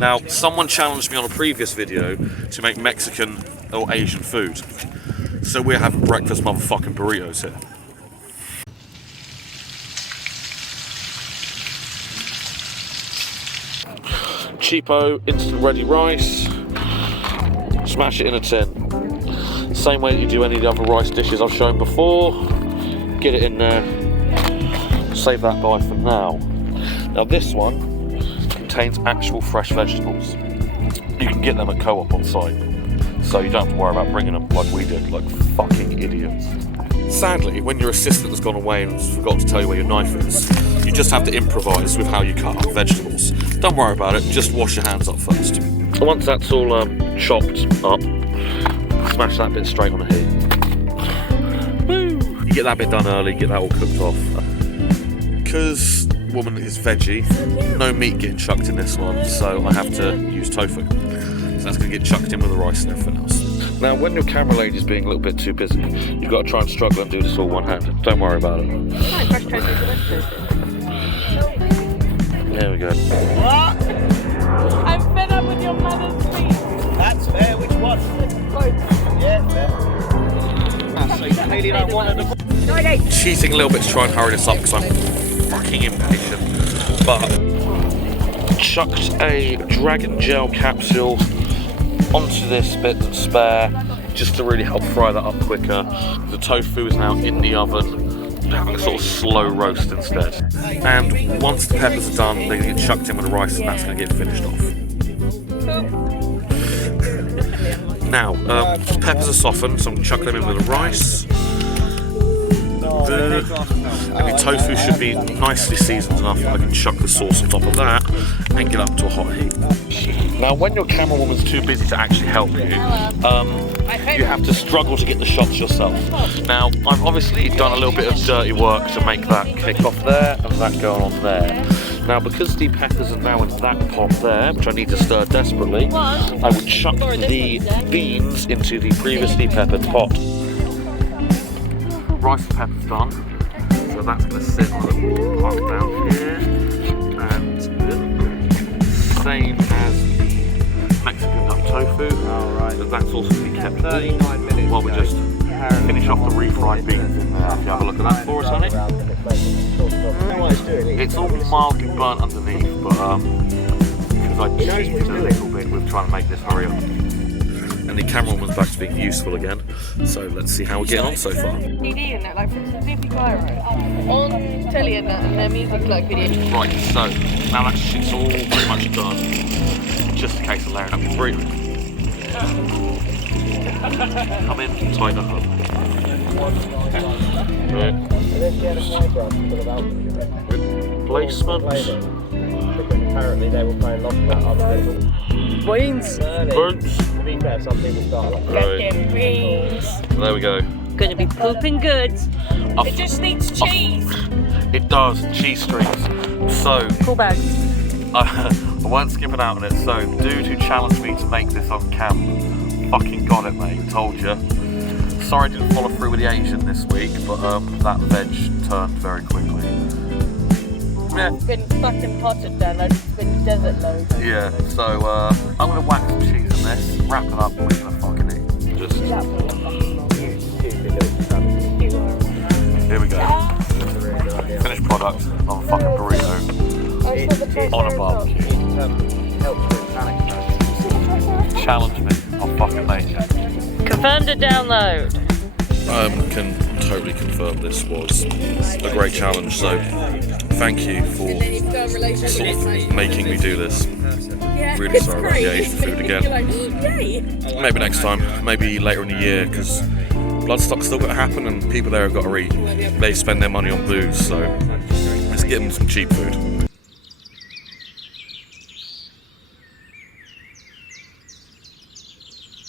Now, someone challenged me on a previous video to make Mexican or Asian food. So we're having breakfast motherfucking burritos here. Cheapo, instant ready rice. Smash it in a tin. Same way that you do any of the other rice dishes I've shown before. Get it in there. Save that guy for now. Now this one contains actual fresh vegetables. You can get them at Co-op on site, so you don't have to worry about bringing them like we did, like fucking idiots. Sadly, when your assistant has gone away and forgot to tell you where your knife is, you just have to improvise with how you cut up vegetables. Don't worry about it, just wash your hands up first. Once that's all chopped up, smash that bit straight on the heat. Woo! You get that bit done early, get that all cooked off. Because woman is veggie, no meat getting chucked in this one, so I have to use tofu. So that's going to get chucked in with the rice and everything else. Now, when your camera lady is being a little bit too busy, you've got to try and struggle and do this all one-handed. Don't worry about it. There we go. What? I'm fed up with your mother's feet. That's fair. Which one? Both. Yeah, fair. So you clearly don't want her to... Cheating a little bit to try and hurry this up because I'm fucking impatient. But chucked a dragon gel capsule onto this bit that's spare, just to really help fry that up quicker. The tofu is now in the oven, having a sort of slow roast instead. And once the peppers are done, they're going to get chucked in with the rice and that's going to get finished off. Now, peppers are softened, so I'm going to chuck them in with the rice. And the tofu should be nicely seasoned enough that I can chuck the sauce on top of that and get up to a hot heat. Now, when your camera woman's too busy to actually help you, you have to struggle to get the shots yourself. Now, I've obviously done a little bit of dirty work to make that kick off there and that going on there. Now, because the peppers are now in that pot there, which I need to stir desperately, I would chuck the beans into the previously peppered pot. Rice and peppers done, so that's going to sit on a little pot down here, and same as the Mexican duck tofu. Alright. So that's also to be kept 39 minutes while we just finish off the refried beans in there. If you have a look at that for us, honey. It's all mildly burnt underneath, but because I cheated a little bit with trying to make this hurry up. And the cameraman's back to being useful again, so let's see how we're getting on so far. CD in it, like from Snoopy Cairo, on telly and their music like video. Right, so now that shit's all pretty much done. Just a case of layering up the burrito. Come in, tighten it up. Right. Placement. Apparently they were playing lost about other people. Beans. Burns. To be fair, some people start like Get beans. There we go. Gonna be pooping good. It just needs cheese. It does, cheese strings. So, Cool bag. I weren't skipping out on it, so dude who challenged me to make this on cam, fucking got it, mate, told you. Sorry I didn't follow through with the Asian this week, but that veg turned very quickly. Yeah. It's been fucking potted down, it's been desert loads. Yeah, so I'm going to whack some cheese in this, wrap it up, and we're going to fucking eat. Just... Here we go. Finished product of a fucking burrito on a barbecue. Challenge me, I'll fucking make it. Confirm the download. Can totally confirm this was a great challenge, so thank you for sort of making me do this. Really sorry about the Asian food again. Maybe next time, maybe later in the year, because Bloodstock's still got to happen and people there have got to eat. They spend their money on booze, so let's give them some cheap food.